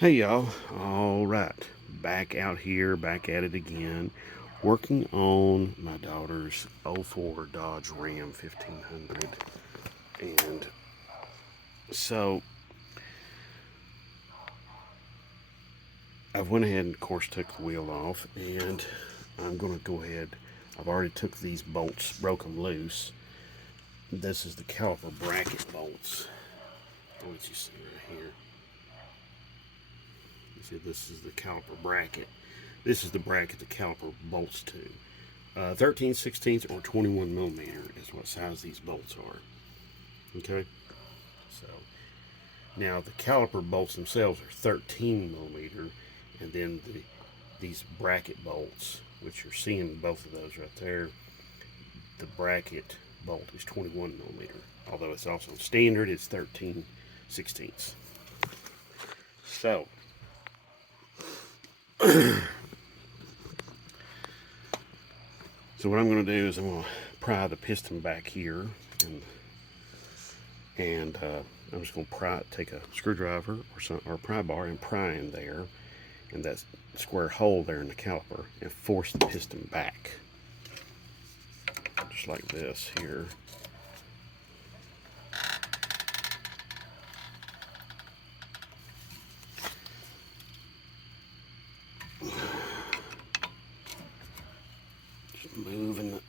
Hey y'all, all right, back out here, back at it again, working on my daughter's '04 Dodge Ram 1500. And so I went ahead and, of course, took the wheel off, and I'm going to go ahead. I've already took these bolts, broke them loose. This is the caliper bracket bolts. What you see right here. You see, this is the caliper bracket. This is the bracket the caliper bolts to. 13 16 or 21 millimeter is what size these bolts are. Okay, so now the caliper bolts themselves are 13 millimeter, and then these bracket bolts, which you're seeing both of those right there, the bracket bolt is 21 millimeter, although it's also standard, it's 13 16. So So what I'm going to do is I'm going to pry the piston back here, and I'm just going to take a screwdriver or pry bar and pry in there, in that square hole there in the caliper, and force the piston back, just like this here. Just moving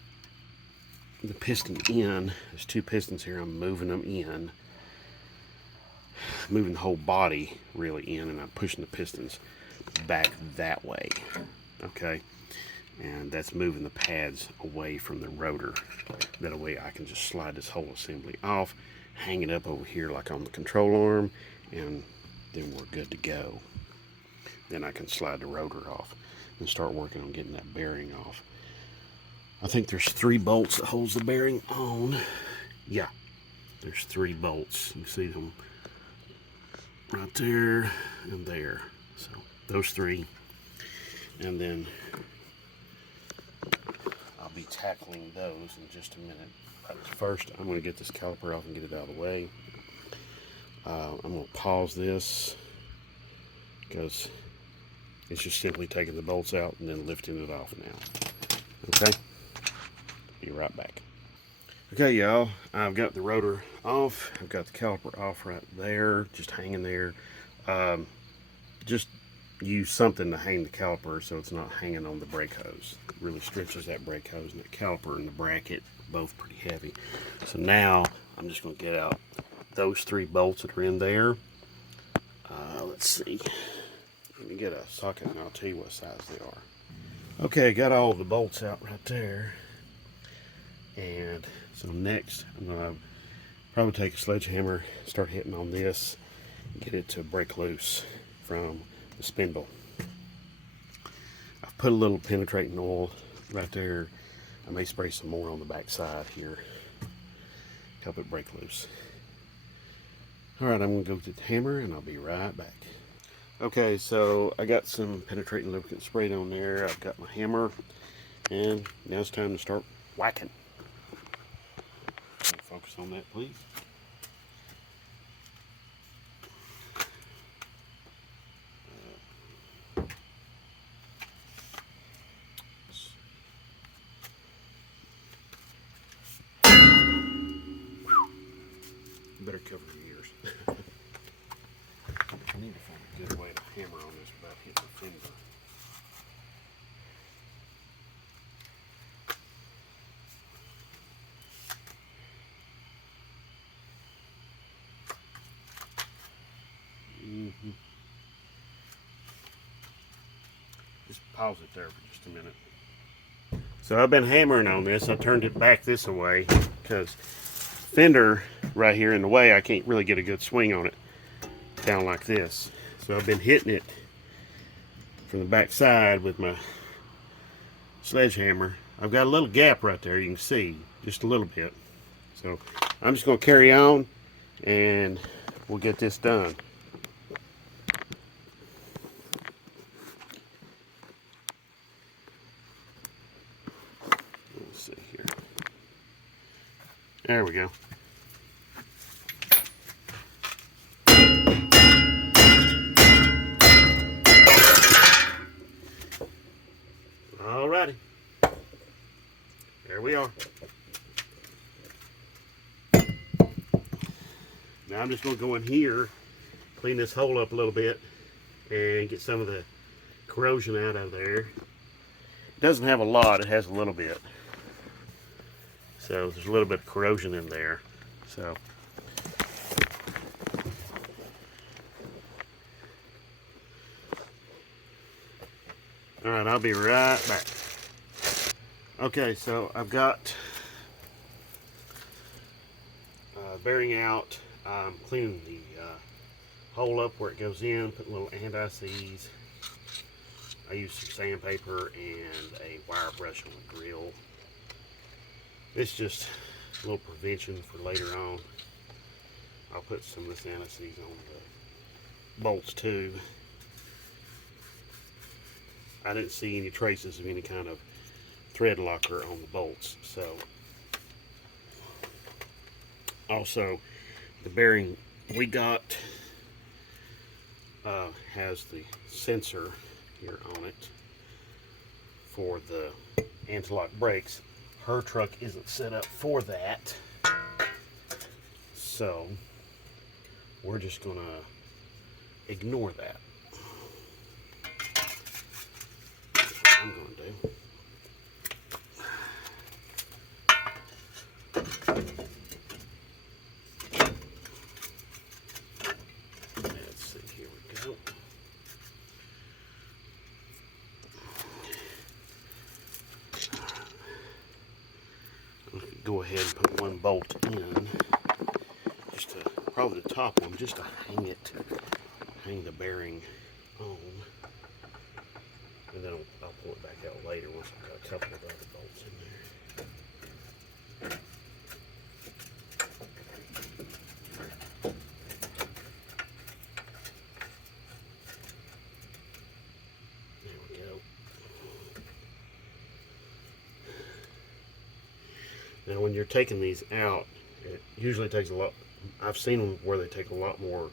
the piston in. There's two pistons here. I'm moving them in, moving the whole body really in, and I'm pushing the pistons back that way. Okay, and that's moving the pads away from the rotor. That way I can just slide this whole assembly off, hang it up over here like on the control arm, and then we're good to go. Then I can slide the rotor off and start working on getting that bearing off. I think there's 3 bolts that holds the bearing on. Yeah, there's 3 bolts. You see them right there and there. So those 3, and then I'll be tackling those in just a minute. But first, I'm going to get this caliper off and get it out of the way. I'm going to pause this because it's just simply taking the bolts out and then lifting it off now. Okay, be right back. Okay, y'all, I've got the rotor off. I've got the caliper off right there, just hanging there. Just use something to hang the caliper so it's not hanging on the brake hose. It really stretches that brake hose, and the caliper and the bracket are both pretty heavy. So now I'm just going to get out those 3 bolts that are in there. Let's see. Let me get a socket and I'll tell you what size they are. Okay, got all the bolts out right there. And so next, I'm going to probably take a sledgehammer, start hitting on this, get it to break loose from the spindle. I've put a little penetrating oil right there. I may spray some more on the back side here, help it break loose. Alright, I'm going to go get the hammer and I'll be right back. Okay, so I got some penetrating lubricant sprayed on there. I've got my hammer, and now it's time to start whacking. Focus on that, please. Better cover your ears. I need to find a good way to hammer on this without hitting the fender. Just pause it there for just a minute. So I've been hammering on this. I turned it back this way because fender right here in the way, I can't really get a good swing on it down like this. So I've been hitting it from the back side with my sledgehammer. I've got a little gap right there, you can see, just a little bit. So I'm just going to carry on and we'll get this done. Let's see here. There we go. I'm just going to go in here, clean this hole up a little bit, and get some of the corrosion out of there. It doesn't have a lot, it has a little bit. So there's a little bit of corrosion in there. So alright, I'll be right back. Okay, so I've got bearing out. I'm cleaning the hole up where it goes in, putting little anti-seize. I use some sandpaper and a wire brush on the grill. It's just a little prevention for later on. I'll put some of this anti-seize on the bolts too. I didn't see any traces of any kind of thread locker on the bolts. So also the bearing we got has the sensor here on it for the anti-lock brakes. Her truck isn't set up for that, so we're just gonna ignore that. That's what I'm gonna do. Let's see, here we go. Go ahead and put one bolt in, just to, probably the top one, just to hang the bearing on, and then I'll pull it back out later once I've got a couple of other bolts in there. There we go. Now when you're taking these out, it usually takes a lot. I've seen them where they take a lot more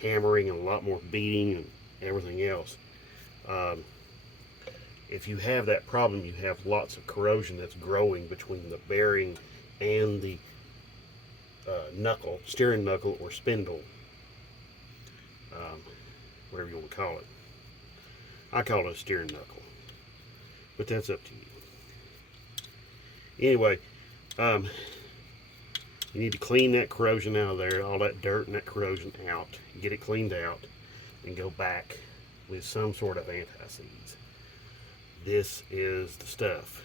hammering and a lot more beating and everything else. If you have that problem, you have lots of corrosion that's growing between the bearing and the knuckle, steering knuckle or spindle, whatever you want to call it. I call it a steering knuckle, but that's up to you. Anyway, you need to clean that corrosion out of there, all that dirt and that corrosion out, get it cleaned out, and go back with some sort of anti-seize. This is the stuff.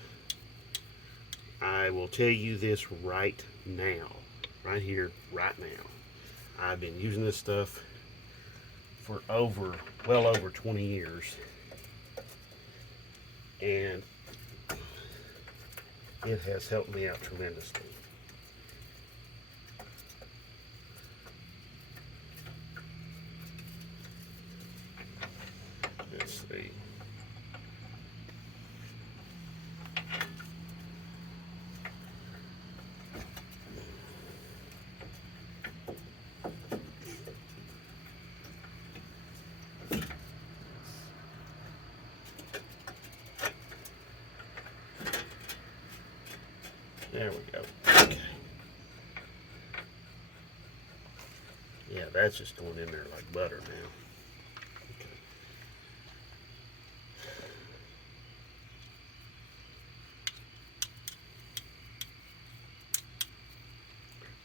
I will tell you this right now, right here, right now. I've been using this stuff for well over 20 years, and it has helped me out tremendously. Let's see. There we go. Okay. Yeah, that's just going in there like butter now. Okay.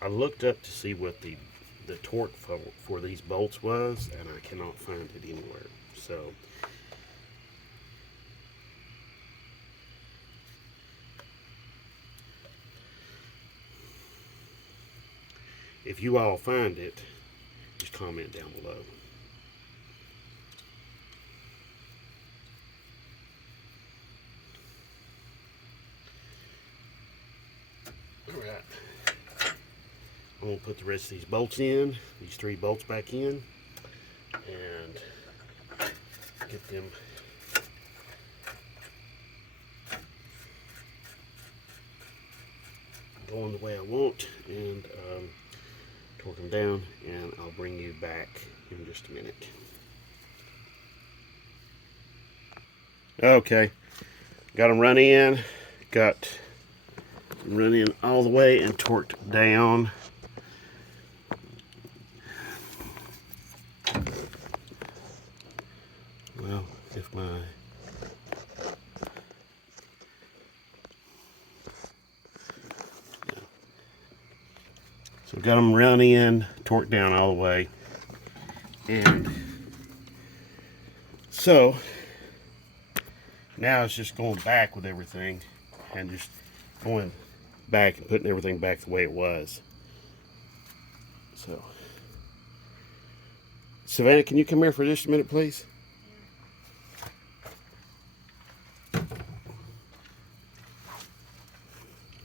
I looked up to see what the torque for these bolts was, and I cannot find it anywhere. So if you all find it, just comment down below. Alright. I'm going to put the rest of these bolts in, these 3 bolts back in, and get them going the way I want, and torque them down, and I'll bring you back in just a minute. Okay, got them run in, got them run in all the way and torqued down. Well, if my so got them run in, torqued down all the way, and so now it's just going back with everything and just going back and putting everything back the way it was. So, Savannah, can you come here for just a minute, please?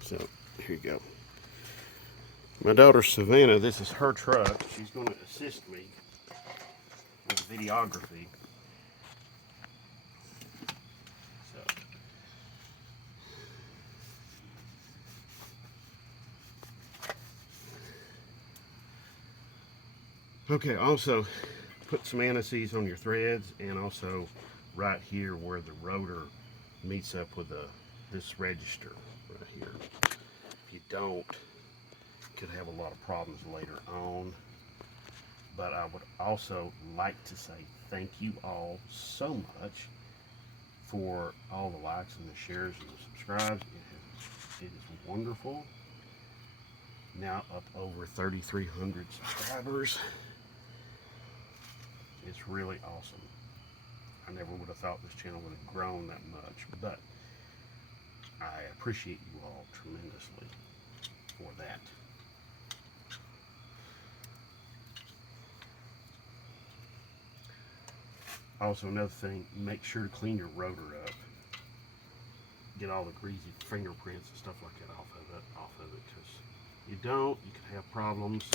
So, here you go. My daughter Savannah, this is her truck. She's going to assist me with videography. Okay, also put some anti-seize on your threads, and also right here where the rotor meets up with this register right here. If you don't, you could have a lot of problems later on. But I would also like to say thank you all so much for all the likes and the shares and the subscribes. It is wonderful. Now up over 3,300 subscribers. It's really awesome. I never would have thought this channel would have grown that much, but I appreciate you all tremendously for that. Also, another thing, make sure to clean your rotor up. Get all the greasy fingerprints and stuff like that off of it, because you don't, you can have problems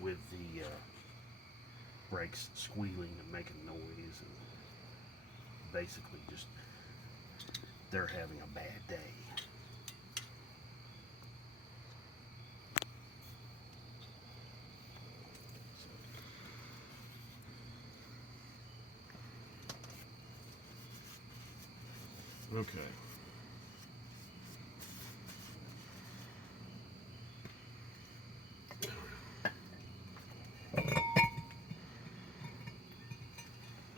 with the brakes squealing and making noise, and basically just they're having a bad day. Okay.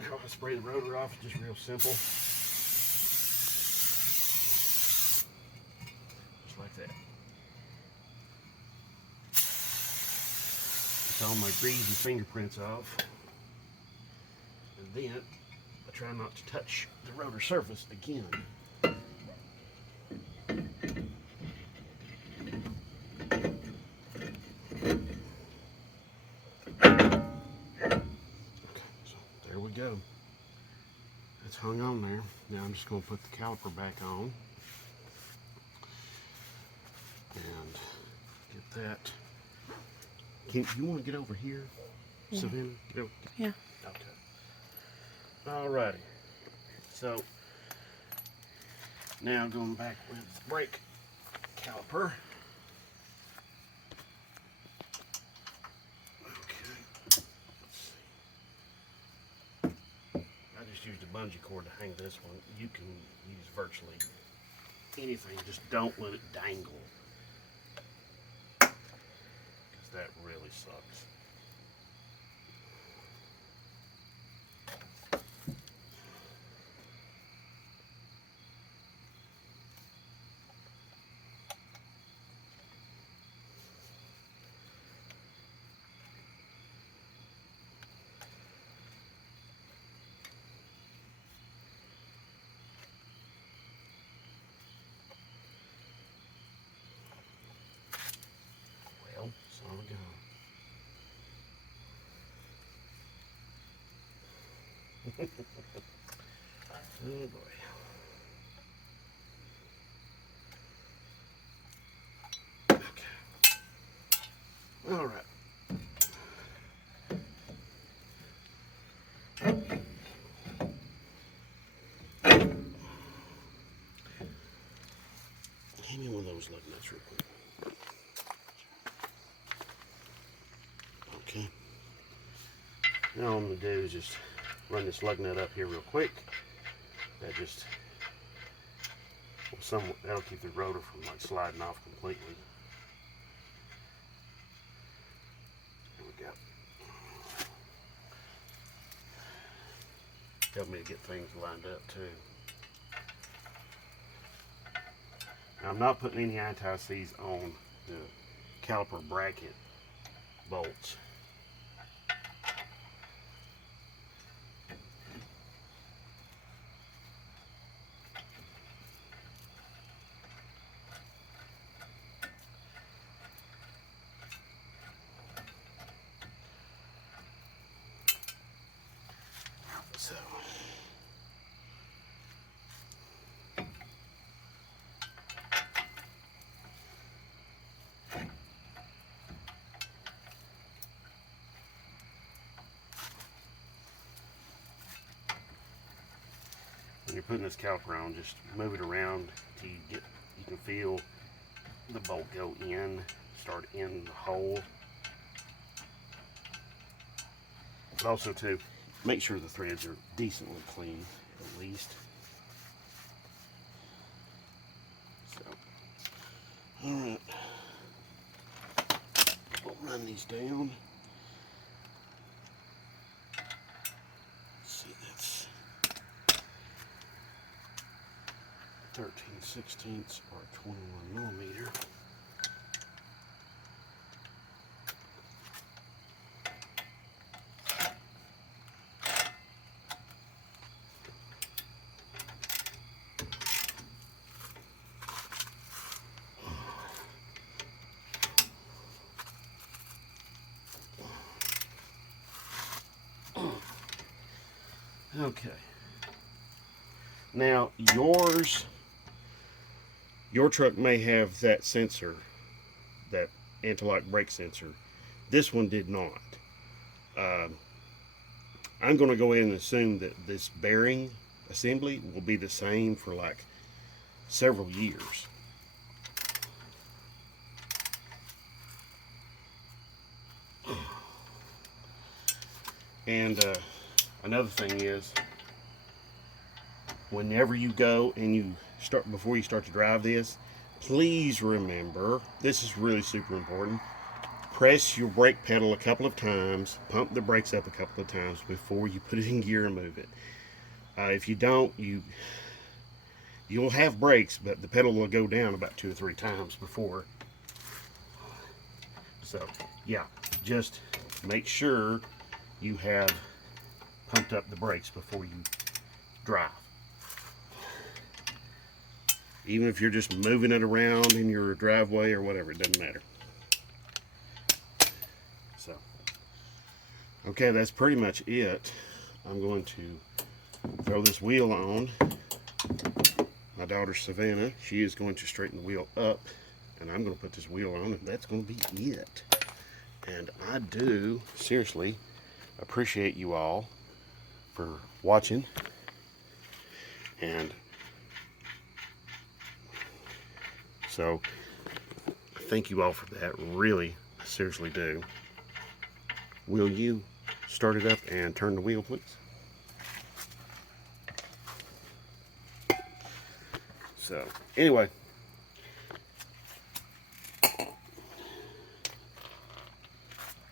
How I spray the rotor off is just real simple. Just like that. Get all my greasy fingerprints off. And then I try not to touch the rotor surface again. Go. It's hung on there. Now I'm just going to put the caliper back on and get that. You want to get over here, yeah. Savannah? Go. Yeah. Okay. Alrighty. So now going back with the brake caliper. Used a bungee cord to hang this one. You can use virtually anything, just don't let it dangle, because that really sucks. Son of a gun. Oh boy. Okay. All right. Hand me one of those lug nuts real quick. Okay. Now all I'm going to do is just run this lug nut up here real quick. That just that'll keep the rotor from like sliding off completely. There we go. Help me to get things lined up too. Now, I'm not putting any anti-seize on the caliper bracket bolts. So when you're putting this caliper on, just move it around till you can feel the bolt go in, start in the hole. But also too, make sure the threads are decently clean, at least. So, all right, we'll run these down. Let's see, that's 13/16 or 21 millimeter. Okay. Now your truck may have that sensor, that anti-lock brake sensor. This one did not. I'm going to go ahead and assume that this bearing assembly will be the same for like several years. And another thing is, whenever you go and you start, before you start to drive this, please remember, this is really super important, press your brake pedal a couple of times, pump the brakes up a couple of times before you put it in gear and move it. If you don't, you'll have brakes, but the pedal will go down about 2 or 3 times before. So yeah, just make sure you have pumped up the brakes before you drive. Even if you're just moving it around in your driveway or whatever, it doesn't matter. So, okay, that's pretty much it. I'm going to throw this wheel on. My daughter Savannah, she is going to straighten the wheel up, and I'm going to put this wheel on, and that's going to be it. And I do seriously appreciate you all for watching, and so thank you all for that. Really, I seriously do. Will you start it up and turn the wheel, please? So anyway,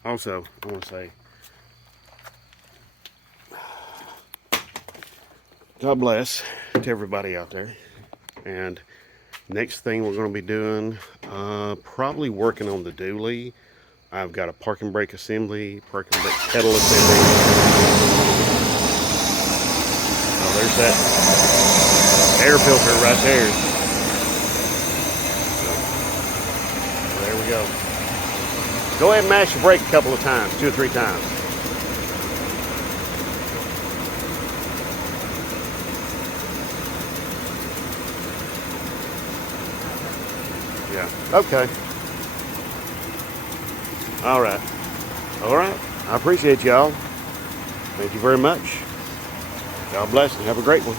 also I want to say God bless to everybody out there. And next thing we're going to be doing, probably working on the dually. I've got a parking brake assembly, parking brake pedal assembly. Oh, there's that air filter right there. So, there we go. Go ahead and mash the brake a couple of times, 2 or 3 times. Yeah, okay. All right. All right. I appreciate y'all. Thank you very much. God bless and have a great one.